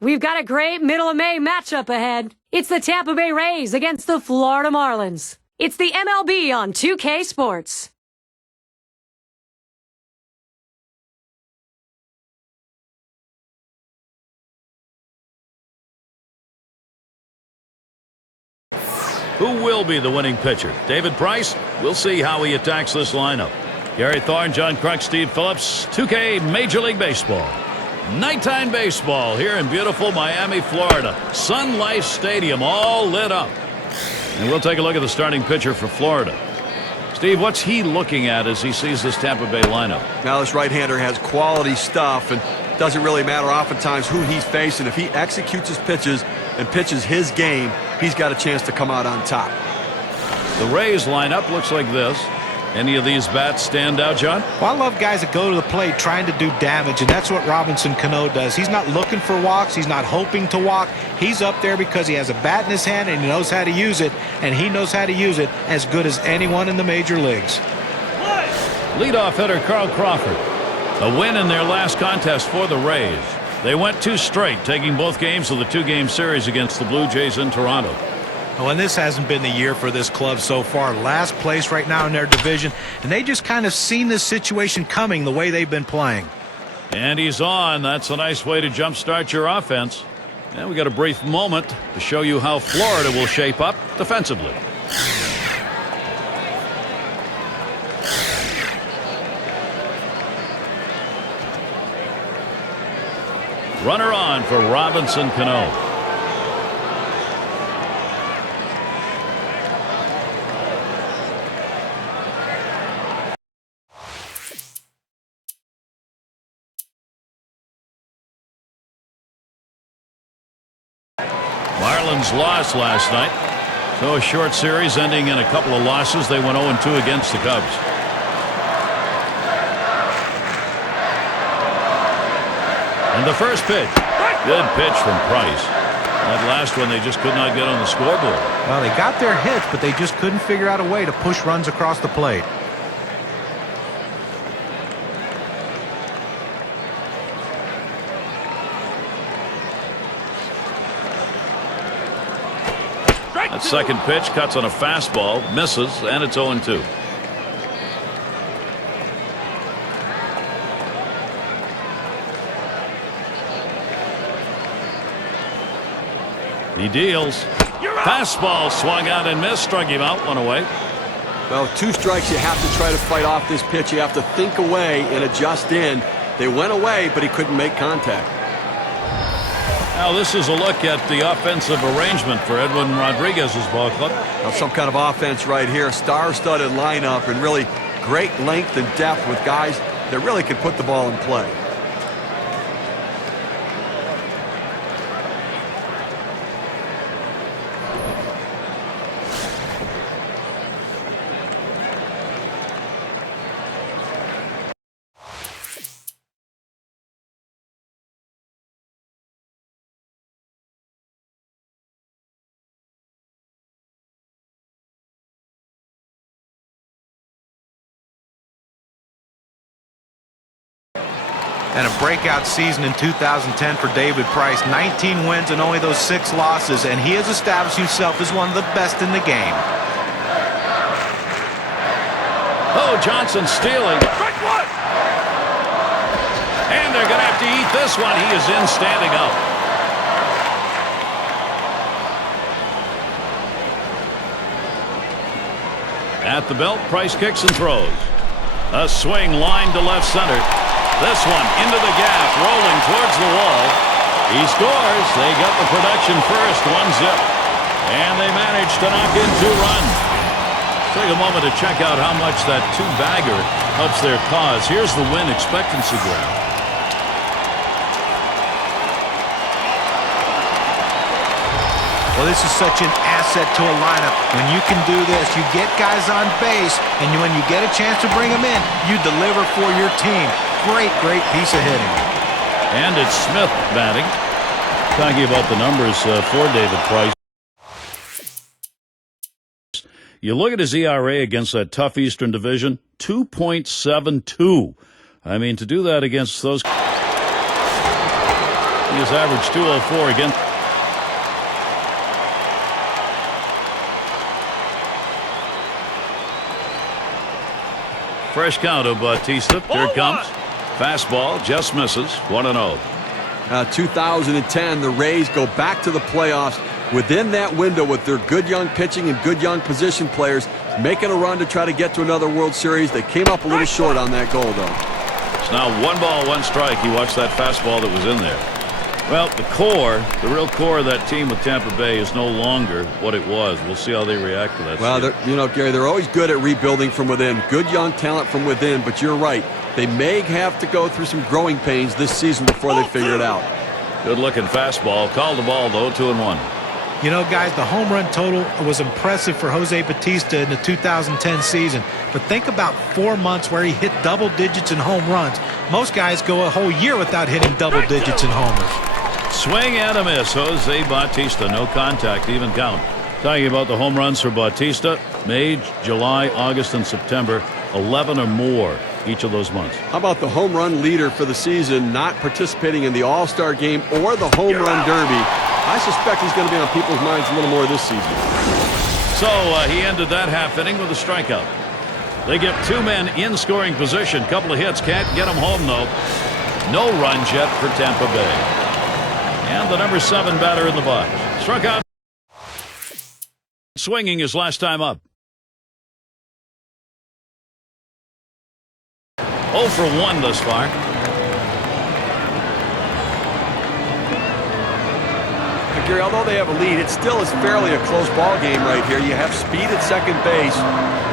We've got a great middle of May matchup ahead. It's the Tampa Bay Rays against the Florida Marlins. It's the MLB on 2K Sports. Who will be the winning pitcher? David Price? We'll see how he attacks this lineup. Gary Thorne, John Kruk, Steve Phillips, 2K Major League Baseball. Nighttime baseball here in beautiful Miami, Florida. Sun Life Stadium all lit up. And we'll take a look at the starting pitcher for Florida. Steve, what's he looking at as he sees this Tampa Bay lineup? Now, this right-hander has quality stuff, and doesn't really matter oftentimes who he's facing. If he executes his pitches and pitches his game, he's got a chance to come out on top. The Rays lineup looks like this. Any of these bats stand out, John? Well, I love guys that go to the plate trying to do damage, and that's what Robinson Cano does. He's not looking for walks. He's not hoping to walk. He's up there because he has a bat in his hand and he knows how to use it, and he knows how to use it as good as anyone in the major leagues. Leadoff hitter Carl Crawford. A win in their last contest for the Rays. They went 2 straight, taking both games of the 2-game series against the Blue Jays in Toronto. Oh, and this hasn't been the year for this club so far. Last place right now in their division, and they just kind of seen this situation coming the way they've been playing. And he's on. That's a nice way to jumpstart your offense. And we got a brief moment to show you how Florida will shape up defensively. Runner on for Robinson Cano. Marlins lost last night, so a short series ending in a couple of losses. They went 0-2 against the Cubs. And the first pitch. Good pitch from Price. That last one they just could not get on the scoreboard. Well, they got their hits, but they just couldn't figure out a way to push runs across the plate. That second pitch cuts on a fastball, misses, and it's 0-2. He deals. Fastball swung out and missed, struck him out, one away. Well, 2 strikes, you have to try to fight off this pitch. You have to think away and adjust in. They went away, but he couldn't make contact. Now this is a look at the offensive arrangement for Edwin Rodriguez's ball club. Now, some kind of offense right here. Star-studded lineup and really great length and depth with guys that really can put the ball in play. And a breakout season in 2010 for David Price. 19 wins and only those 6 losses, and he has established himself as one of the best in the game. Oh, Johnson stealing. Strike 1! And they're going to have to eat this one. He is in standing up. At the belt, Price kicks and throws. A swing line to left center. This one into the gap, rolling towards the wall. He scores. They got the production first, 1-0. And they managed to knock in 2 runs. Take a moment to check out how much that 2-bagger helps their cause. Here's the win expectancy graph. Well, this is such an asset to a lineup. When you can do this, you get guys on base, and when you get a chance to bring them in, you deliver for your team. Great piece of hitting. And it's Smith batting. Talking about the numbers for David Price. You look at his ERA against that tough Eastern Division, 2.72. I mean, to do that against those... He has averaged 204 again. Fresh count of Bautista. Here it comes. Fastball just misses. 1-0. 2010, the Rays go back to the playoffs within that window with their good young pitching and good young position players making a run to try to get to another World Series. They came up a little short on that goal, though. It's now 1 ball, 1 strike. He watched that fastball that was in there. Well, the real core of that team with Tampa Bay is no longer what it was. We'll see how they react to that. Well, Gary, they're always good at rebuilding from within. Good young talent from within, but you're right. They may have to go through some growing pains this season before they figure it out. Good-looking fastball. Called the ball, though, 2-1. You know, guys, the home run total was impressive for Jose Bautista in the 2010 season. But think about 4 months where he hit double digits in home runs. Most guys go a whole year without hitting double digits in homers. Swing and a miss. Jose Bautista, no contact, even count. Talking about the home runs for Bautista, May, July, August, and September, 11 or more each of those months. How about the home run leader for the season not participating in the All-Star game or the home run derby? I suspect he's going to be on people's minds a little more this season. So he ended that half inning with a strikeout. They get 2 men in scoring position. Couple of hits, can't get them home though. No runs yet for Tampa Bay. And the number 7 batter in the box. Struck out. Swinging his last time up. 0 for 1 thus far. Gary, although they have a lead, it still is fairly a close ball game right here. You have speed at second base.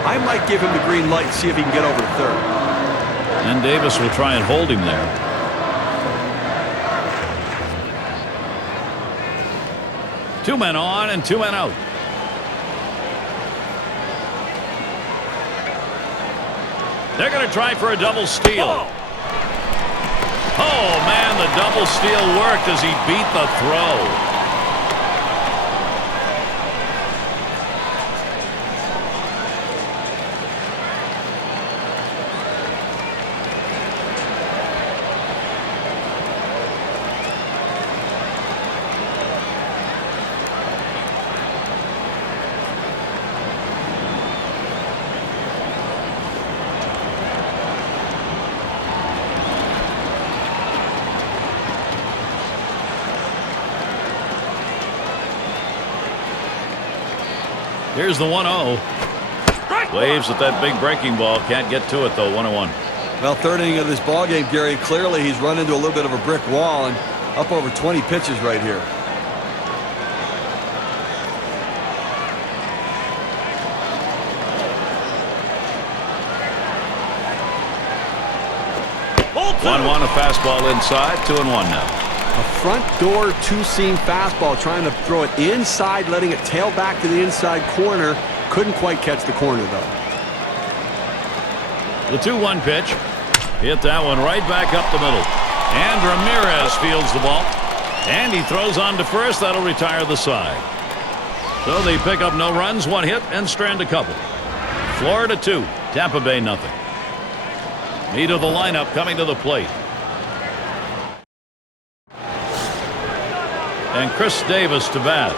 I might give him the green light and see if he can get over to third. And Davis will try and hold him there. Two men on and 2 men out. They're going to try for a double steal. Oh, man, the double steal worked as he beat the throw. Here's the 1-0. Waves at that big breaking ball. Can't get to it, though. 1-1. Well, third inning of this ball game, Gary, clearly he's run into a little bit of a brick wall and up over 20 pitches right here. A fastball inside. 2-1 now. A front door two-seam fastball, trying to throw it inside, letting it tail back to the inside corner. Couldn't quite catch the corner, though. The 2-1 pitch. Hit that one right back up the middle. And Ramirez fields the ball. And he throws on to first. That'll retire the side. So they pick up no runs, 1 hit, and strand a couple. Florida 2, Tampa Bay nothing. Meat of the lineup coming to the plate. And Chris Davis to bat.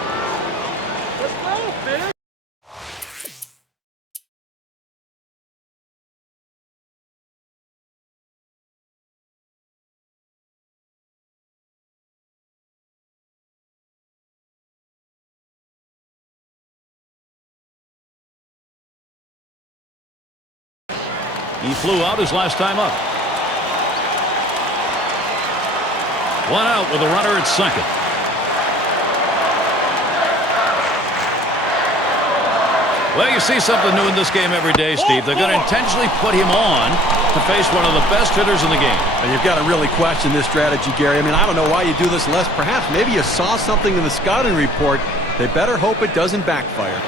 He flew out his last time up. 1 out with a runner at second. Well, you see something new in this game every day, Steve. They're going to intentionally put him on to face one of the best hitters in the game. And you've got to really question this strategy, Gary. I mean, I don't know why you do this unless perhaps maybe you saw something in the scouting report. They better hope it doesn't backfire.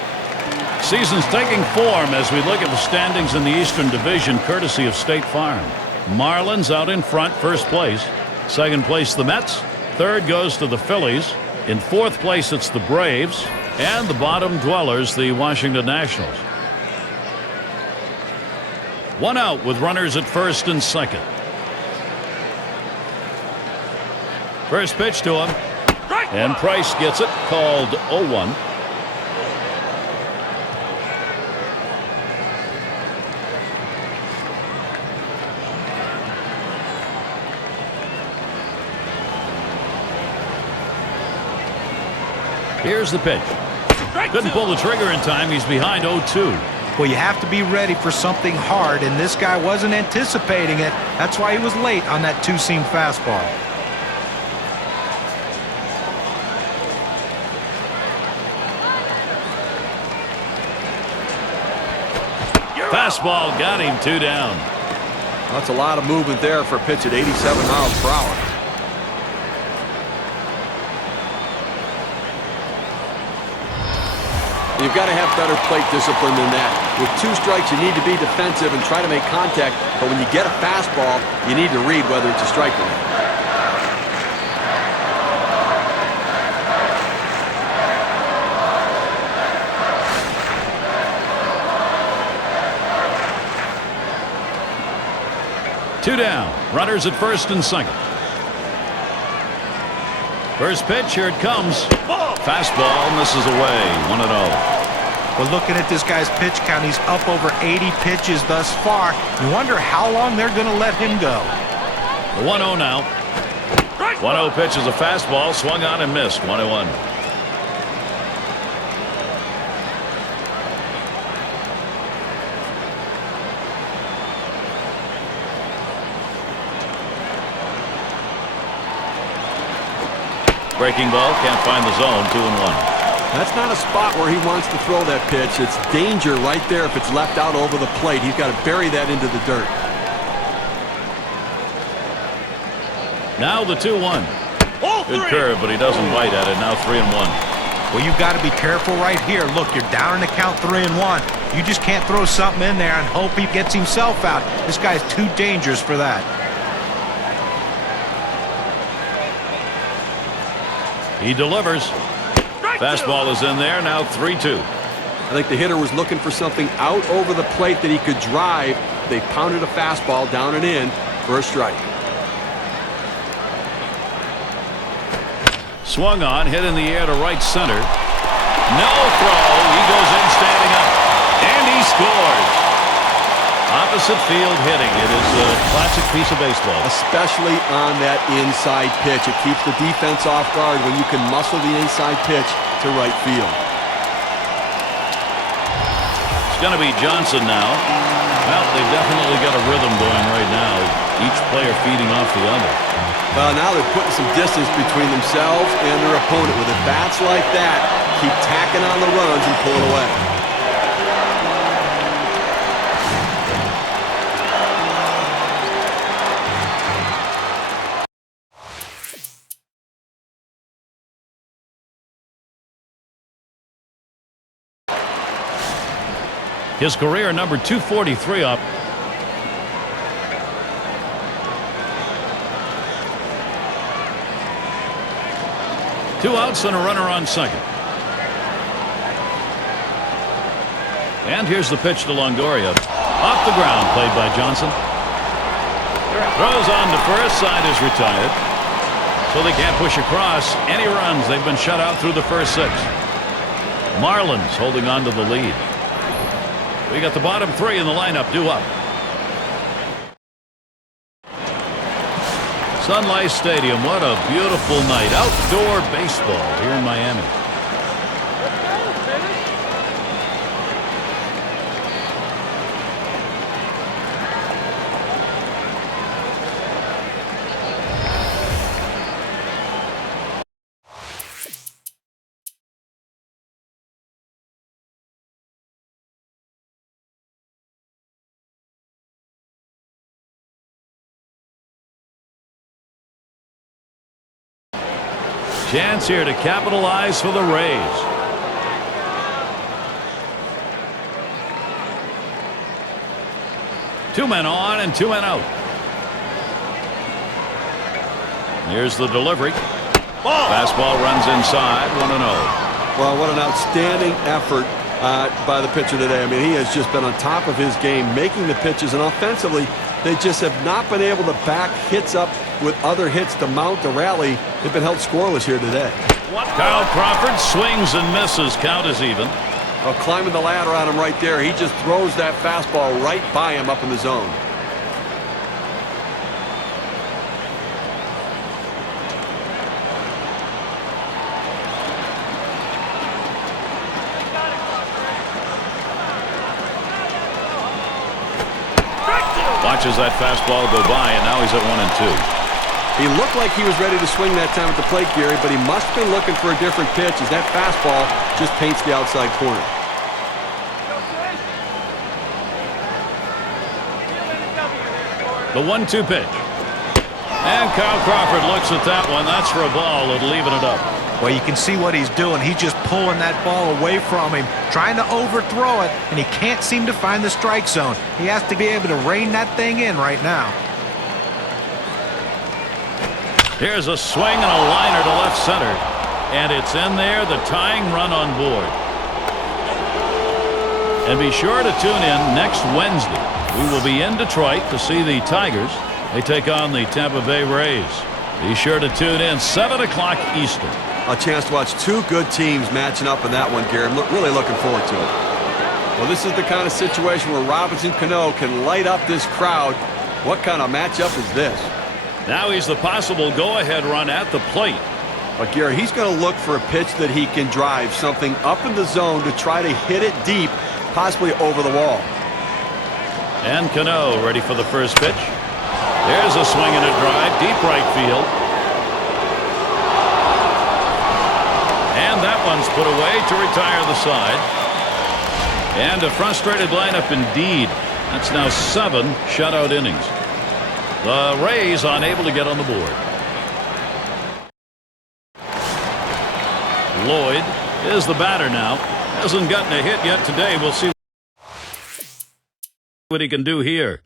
Season's taking form as we look at the standings in the Eastern Division, courtesy of State Farm. Marlins out in front, first place. Second place, the Mets. Third goes to the Phillies. In fourth place, it's the Braves. And the bottom dwellers, the Washington Nationals. 1 out with runners at first and second. First pitch to him. And Price gets it. Called 0-1. Here's the pitch. Couldn't pull the trigger in time. He's behind 0-2. Well, you have to be ready for something hard, and this guy wasn't anticipating it. That's why he was late on that two-seam fastball. Fastball got him 2 down. That's a lot of movement there for a pitch at 87 miles per hour. You've got to have better plate discipline than that. With 2 strikes, you need to be defensive and try to make contact. But when you get a fastball, you need to read whether it's a strike or not. Two down. Runners at first and second. First pitch, here it comes. Fastball misses away. 1-0. Well, looking at this guy's pitch count, he's up over 80 pitches thus far. You wonder how long they're going to let him go. 1-0 now. 1-0 pitch is a fastball. Swung on and missed. 1-1. Breaking ball, can't find the zone. 2-1. That's not a spot where he wants to throw that pitch. It's danger right there if it's left out over the plate. He's got to bury that into the dirt. Now the 2-1. Good curve, but he doesn't bite at it. Now 3-1. Well, you've got to be careful right here. Look, you're down in the count 3-1. You just can't throw something in there and hope he gets himself out. This guy's too dangerous for that. He delivers. Fastball is in there. Now 3-2. I think the hitter was looking for something out over the plate that he could drive. They pounded a fastball down and in for a strike. Swung on, hit in the air to right center. No throw. He goes in standing up. And he scores. Opposite field hitting. It is a classic piece of baseball. Especially on that inside pitch. It keeps the defense off guard when you can muscle the inside pitch to right field. It's going to be Johnson now. Well, they've definitely got a rhythm going right now. Each player feeding off the other. Well, now they're putting some distance between themselves and their opponent. With at bats like that, keep tacking on the runs and pulling away. His career number 243 up. Two outs and a runner on second. And here's the pitch to Longoria. Off the ground, played by Johnson. Throws on to first, side is retired. So they can't push across any runs. They've been shut out through the first 6. Marlins holding on to the lead. We got the bottom 3 in the lineup due up. Sun Life Stadium, what a beautiful night. Outdoor baseball here in Miami. Chance here to capitalize for the Rays. Two men on and 2 men out. Here's the delivery. Fastball runs inside. 1-0. Well, what an outstanding effort by the pitcher today. I mean, he has just been on top of his game, making the pitches, and offensively, They just have not been able to back hits up with other hits to mount the rally. They've been held scoreless here today. Kyle Crawford swings and misses. Count is even. Oh, climbing the ladder on him right there. He just throws that fastball right by him up in the zone. Watches that fastball go by, and now he's at 1-2. He looked like he was ready to swing that time at the plate, Gary, but he must have been looking for a different pitch as that fastball just paints the outside corner. The 1-2 pitch. And Kyle Crawford looks at that one. That's for a ball and leaving it up. Well, you can see what he's doing. He's just pulling that ball away from him, trying to overthrow it, and he can't seem to find the strike zone. He has to be able to rein that thing in right now. Here's a swing and a liner to left center. And it's in there, the tying run on board. And be sure to tune in next Wednesday. We will be in Detroit to see the Tigers. They take on the Tampa Bay Rays. Be sure to tune in 7 o'clock Eastern. A chance to watch two good teams matching up in that one, Gary. I'm really looking forward to it. Well, this is the kind of situation where Robinson Cano can light up this crowd. What kind of matchup is this? Now he's the possible go-ahead run at the plate. But, Gary, he's going to look for a pitch that he can drive, something up in the zone to try to hit it deep, possibly over the wall. And Cano ready for the first pitch. There's a swing and a drive, deep right field. And that one's put away to retire the side. And a frustrated lineup indeed. That's now 7 shutout innings. The Rays unable to get on the board. Lloyd is the batter now. Hasn't gotten a hit yet today. We'll see what he can do here.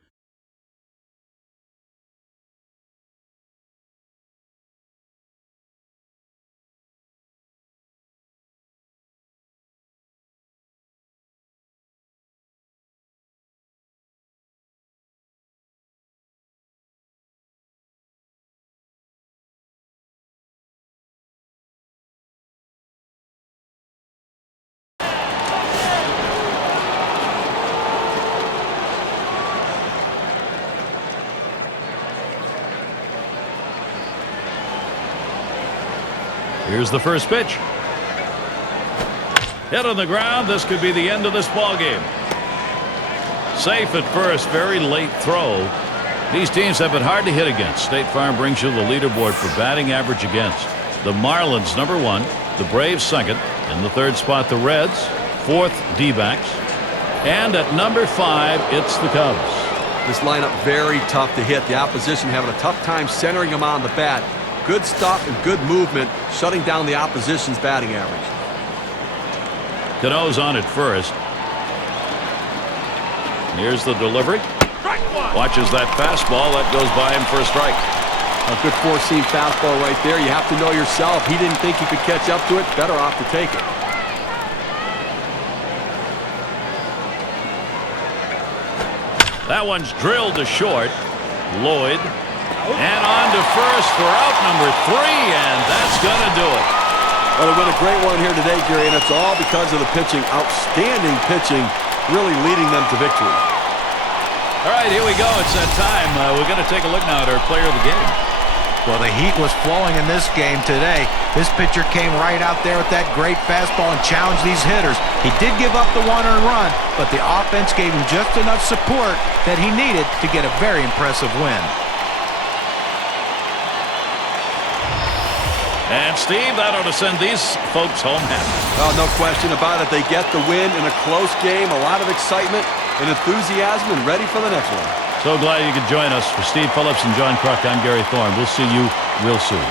Here's the first pitch. Hit on the ground. This could be the end of this ball game. Safe at first. Very late throw. These teams have been hard to hit against. State Farm brings you the leaderboard for batting average against. The Marlins, #1. The Braves, 2nd. In the 3rd spot, the Reds. 4th, D-backs. And at #5, it's the Cubs. This lineup very tough to hit. The opposition having a tough time centering him on the bat. Good stuff and good movement, shutting down the opposition's batting average. Cano's on at first. Here's the delivery. Watches that fastball. That goes by him for a strike. A good four-seam fastball right there. You have to know yourself. He didn't think he could catch up to it. Better off to take it. That one's drilled to short. Lloyd. And on to first for out #3, and that's going to do it. Well, it's been a great one here today, Gary, and it's all because of the pitching. Outstanding pitching, really leading them to victory. All right, here we go. It's that time. We're going to take a look now at our player of the game. Well, the heat was flowing in this game today. This pitcher came right out there with that great fastball and challenged these hitters. He did give up the 1-earned run, but the offense gave him just enough support that he needed to get a very impressive win. And, Steve, that ought to send these folks home happy. Oh, no question about it. They get the win in a close game, a lot of excitement and enthusiasm, and ready for the next one. So glad you could join us. For Steve Phillips and John Kruk, I'm Gary Thorne. We'll see you real soon.